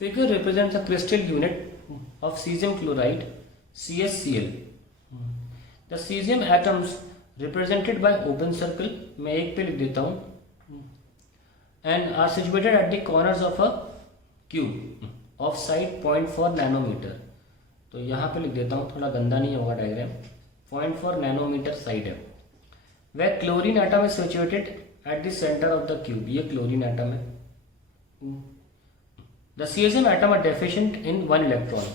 Figure represents a crystal unit of cesium chloride CaCl. The cesium atoms represented by open circle, मैं एक पे लिख देता हूँ, and are situated at the corners of a cube of side 0.4 nanometer. तो यहाँ पे लिख देता हूँ, थोड़ा गंदा नहीं होगा डायग्राम. 0.4 नैनोमीटर साइड है. वह chlorine atom is situated at the center of the cube. ये क्लोरीन एटम है. The cesium atom are deficient in 1 electron.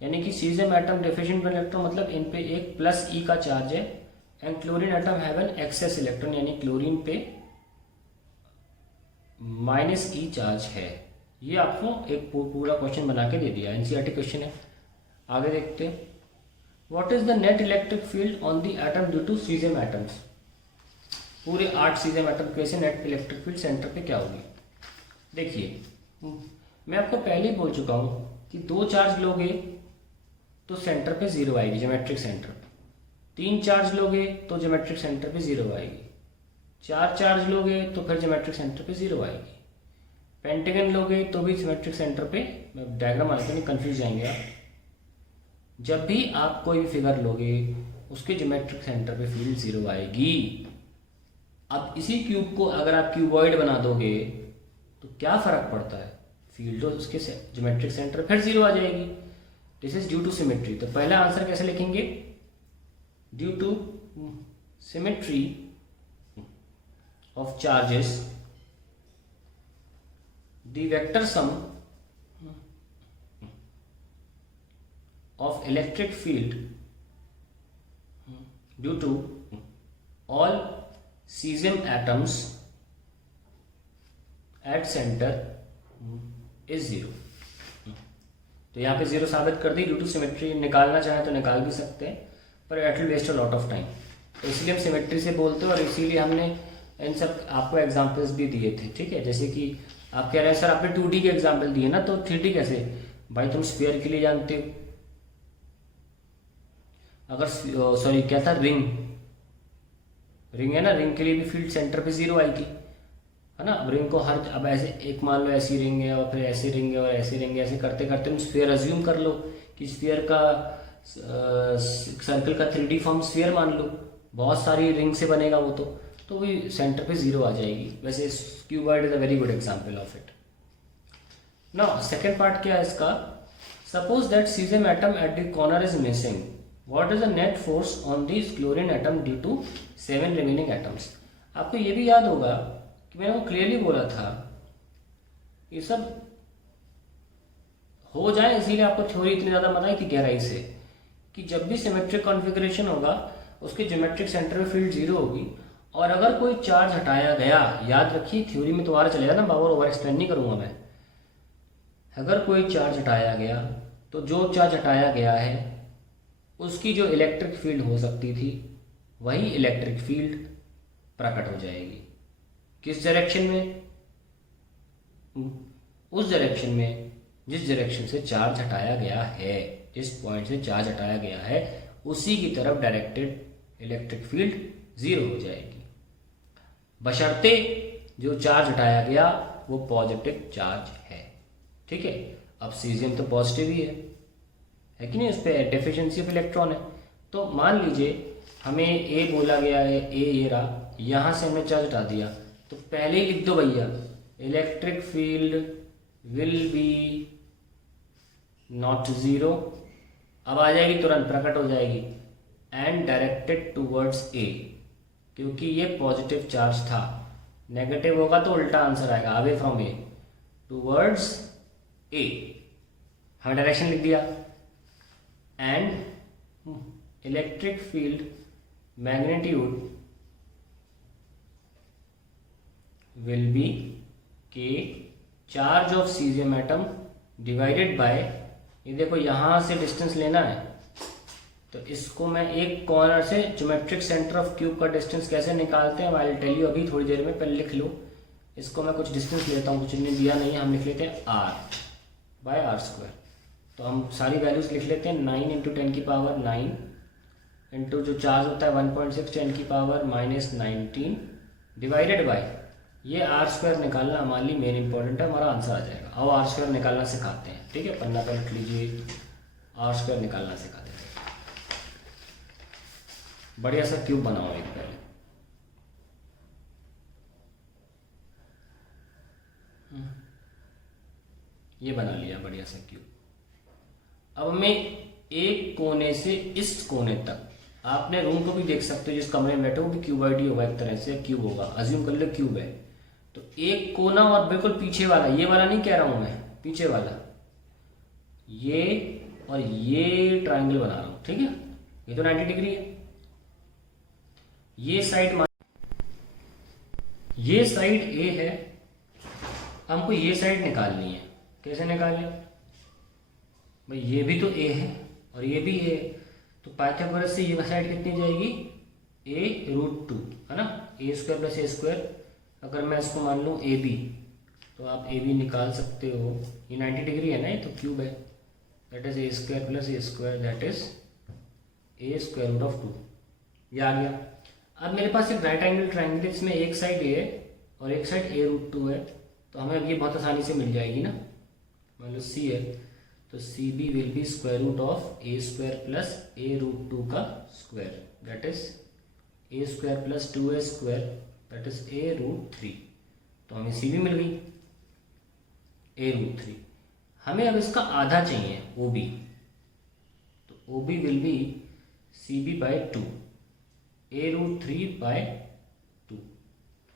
यानी कि cesium atom deficient 1 electron मतलब इन पे एक प्लस ई का चार्ज है, and chlorine atom have an excess electron, यानी क्लोरीन पे माइनस ई चार्ज है. ये आपको एक पूरा क्वेश्चन बना के दे दिया, एनसीईआरटी क्वेश्चन है. आगे देखते हैं. What is the net electric field on the atom due to caesium atoms. पूरे 8 सीजियम एटम के से नेट इलेक्ट्रिक फील्ड सेंटर पे क्या होगी. देखिए, मैं आपको पहले ही बोल चुका हूँ कि 2 चार्ज लोगे तो सेंटर पे 0 आएगी, ज्योमेट्रिक सेंटर. 3 चार्ज लोगे तो ज्योमेट्रिक सेंटर पे 0 आएगी. 4 चार्ज लोगे तो फिर ज्योमेट्रिक सेंटर पे 0 आएगी. पेंटागन लोगे तो भी ज्योमेट्रिक सेंटर पे, डायग्राम आते नहीं कंफ्यूज जाएंगे आप. जब भी आप कोई भी फिगर लोगे उसके ज्योमेट्रिक सेंटर पे फील्ड 0 आएगी. अब इसी क्यूब को अगर आप क्यूबॉइड बना दोगे तो क्या फर्क पड़ता है, फील्ड तो उसके ज्योमेट्रिक सेंटर फिर 0 आ जाएगी. This is due to symmetry. तो पहला आंसर कैसे लिखेंगे, due to symmetry of charges the vector sum of electric field due to all caesium atoms at centre is 0. तो यहाँ पे 0 साबित कर दी. ड्यू टू सिमेट्री निकालना चाहे तो निकाल भी सकते हैं, पर it will waste a lot of time. तो इसलिए हम सिमेट्री से बोलते हैं, और इसीलिए हमने इन सब आपको एग्जांपल्स भी दिए थे. ठीक है, जैसे कि आप कह रहे हैं सर आपने 2D के एग्जाम्पल दिए ना, तो 3D कैसे. भाई तुम स्फीयर के लिए जानते हो, अगर सॉरी क्या था, रिंग है ना, रिंग के लिए भी फील्ड सेंटर पे 0 आएगी, है ना. अब रिंग को अब ऐसे एक मान लो ऐसी रिंग है और फिर ऐसी रिंग है और ऐसी रिंग है, ऐसे करते करते तुम स्फीयर अज्यूम कर लो कि स्फीयर का सर्कल का 3D फॉर्म स्फीयर मान लो, बहुत सारी रिंग से बनेगा वो, तो भी सेंटर पे 0 आ जाएगी. वैसे cuboid is a very good example of it. Now second part क्या है इसका. Suppose that caesium atom at the corner is missing. What is the net force on this chlorine atom due to 7 remaining atoms. आपको ये भी याद होगा कि मैंने वो क्लियरली बोला था, ये सब हो जाए इसीलिए आपको थ्योरी इतनी ज़्यादा बताई थी गहराई से, कि जब भी सिमेट्रिक कॉन्फ़िगरेशन होगा उसके ज्योमेट्रिक सेंटर में फील्ड 0 होगी. और अगर कोई चार्ज हटाया गया, याद रखिए थ्योरी में तो आ चलेगा ना, बाबर ओवर एक्सप्लेन नहीं करूँगा मैं. अगर कोई चार्ज हटाया गया तो जो चार्ज हटाया गया है उसकी जो इलेक्ट्रिक फील्ड हो सकती थी वही इलेक्ट्रिक फील्ड प्रकट हो जाएगी. किस डायरेक्शन में, उस डायरेक्शन में जिस डायरेक्शन से चार्ज हटाया गया है, जिस पॉइंट से चार्ज हटाया गया है उसी की तरफ डायरेक्टेड इलेक्ट्रिक फील्ड 0 हो जाएगी, बशर्ते जो चार्ज हटाया गया वो पॉजिटिव चार्ज है. ठीक है, अब सीजियम तो पॉजिटिव ही है कि नहीं, उस पर डेफिशिएंसी ऑफ इलेक्ट्रॉन है. तो मान लीजिए हमें ए बोला गया है, ए ये रहा, यहाँ से हमने चार्ज हटा दिया, तो पहले ही लिख दो भैया, electric field will be not 0. अब आ जाएगी, तुरंत प्रकट हो जाएगी, एंड डायरेक्टेड टूवर्ड्स ए, क्योंकि ये पॉजिटिव चार्ज था. नेगेटिव होगा तो उल्टा आंसर आएगा, away from A towards a. हमने डायरेक्शन लिख दिया. And electric field magnitude will be K charge of caesium atom divided by, ये देखो यहाँ से डिस्टेंस लेना है, तो इसको मैं एक कॉर्नर से ज्योमेट्रिक सेंटर ऑफ क्यूब का डिस्टेंस कैसे निकालते हैं आई विल टेल यू अभी थोड़ी देर में. पहले लिख लो इसको, मैं कुछ डिस्टेंस लेता हूँ, कुछ नहीं दिया नहीं है, हम लिख लेते हैं r/r². तो हम सारी वैल्यूज लिख लेते हैं. 9 × 10⁹ इंटू जो चार्ज होता है 1.6 10⁻⁻19 डिवाइडेड बाय ये आर स्क्वायर निकालना हमारे लिए मेन इंपॉर्टेंट है, हमारा आंसर आ जाएगा। अब आर स्क्वायर निकालना सिखाते हैं, ठीक है, पन्ना पलट लीजिए, आर स्क्वायर निकालना सिखाते हैं। बढ़िया सा क्यूब बनाओ एक पहले। ये बना लिया बढ़िया सा क्यूब। अब मैं एक कोने से इस कोने तक, आपने रूम को भी देख सकते हो, जिस कमरे में बैठे हो भी क्यूबॉइड होगा, एक तरह से क्यूब होगा, अज्यूम कर लो क्यूब है। तो एक कोना और बिल्कुल पीछे वाला, ये वाला नहीं कह रहा हूं मैं, पीछे वाला, ये और ये ट्रायंगल बना रहा हूं, ठीक है। ये तो 90 डिग्री है। ये साइड ए है, हमको ये साइड निकालनी है। कैसे निकालें भाई, ये भी तो ए है और ये भी ए है, तो पाइथागोरस से ये साइड कितनी जाएगी, a√2 है ना, a square plus a square. अगर मैं इसको मान लूँ ए बी, तो आप ए बी निकाल सकते हो। ये 90 डिग्री है ना, ये तो क्यूब है, that is a square plus a square, that is a square root of 2। ये आ गया। अब मेरे पास एक राइट एंगल ट्रायंगल, इसमें एक साइड ए है और एक साइड a√2 है, तो हमें अब ये बहुत आसानी से मिल जाएगी ना। मान लो सी है, तो C B will be square root of a square plus a√2 का square, that is a square plus 2a square, that is a√3। तो हमें सी बी मिल गई a√3। हमें अब इसका आधा चाहिए ओ बी, तो O B will be C B by 2, a√3/2।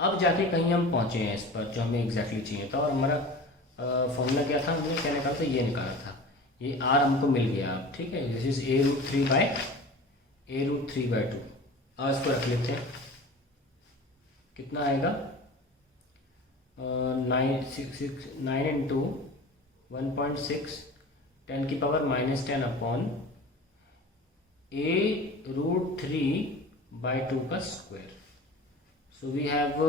अब जाके कहीं हम पहुंचे हैं इस पर, जो हमें एग्जैक्टली चाहिए था। और हमारा फॉर्मूला क्या था, हमने क्या निकाला था, ये निकाला था, ये आर हमको मिल गया अब, ठीक है। This is a√3/2। अब इसको रख लेते हैं, कितना आएगा, 9 इंटू 1.6 10⁻⁻10 अपॉन a√3/2 का square. So we have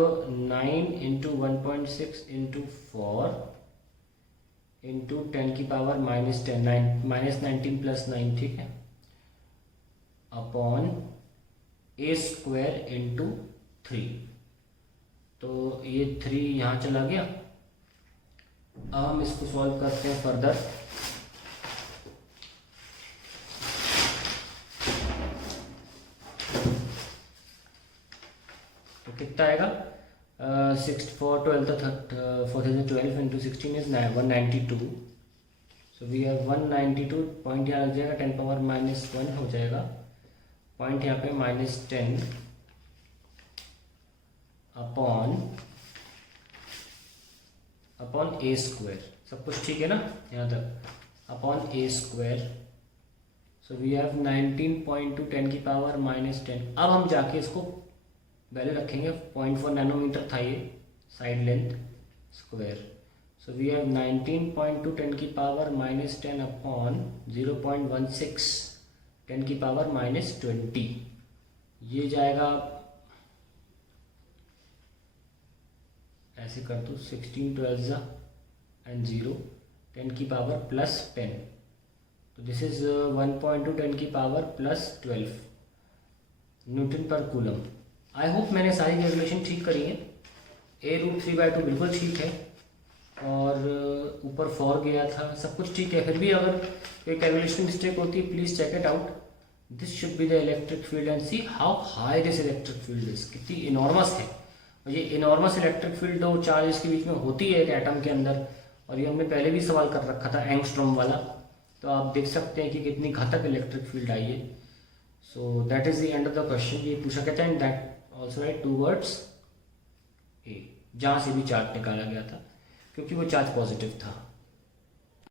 9 into 1.6 into 4 into 10⁻⁻10 -19 plus 9, ठीक है, अपॉन ए स्क्वायर इंटू 3। तो ये 3 यहाँ चला गया। अब हम इसको सॉल्व करते हैं फर्दर। तो कितना आएगा, 6 4 12 4012 into 16 is 192। So we have 192, point यहाँ लग जाएगा, 10⁻⁻1 हो जाएगा, पॉइंट यहाँ पे -10 अपॉन ए स्क्वायर। सब कुछ ठीक है ना यहाँ तक, upon a square. So we have 19.2 10⁻⁻10। अब हम जाके इसको वैल्यू रखेंगे, 0.4 नैनोमीटर था ये side length square. So we have 19.2 10⁻⁻10 upon 0.16 10⁻⁻20। ये जाएगा, ऐसे कर दो, 16 12 एंड 0 10⁻+10। तो दिस इज 1.2 10⁻+12 न्यूटन पर कूलम। आई होप मैंने सारी कैलकुलेशन ठीक करी है। a√3/2 बिल्कुल ठीक है, और ऊपर 4 गया था, सब कुछ ठीक है। फिर भी अगर कोई कैलकुलेशन मिस्टेक होती है, please check it out. This should be the electric field and see how high this electric field is, कितनी इनॉर्मस है। और ये इनॉर्मस इलेक्ट्रिक फील्ड दो चार्जेस के बीच में होती है एक एटम के अंदर, और ये हमने पहले भी सवाल कर रखा था एंगस्ट्रॉम वाला। तो आप देख सकते हैं कि कितनी घातक इलेक्ट्रिक फील्ड आई है। So that is the end of the question. ये पूछा कहता है that also right towards a, जहाँ से भी चार्ज निकाला गया था, क्योंकि वो चार्ज पॉजिटिव था।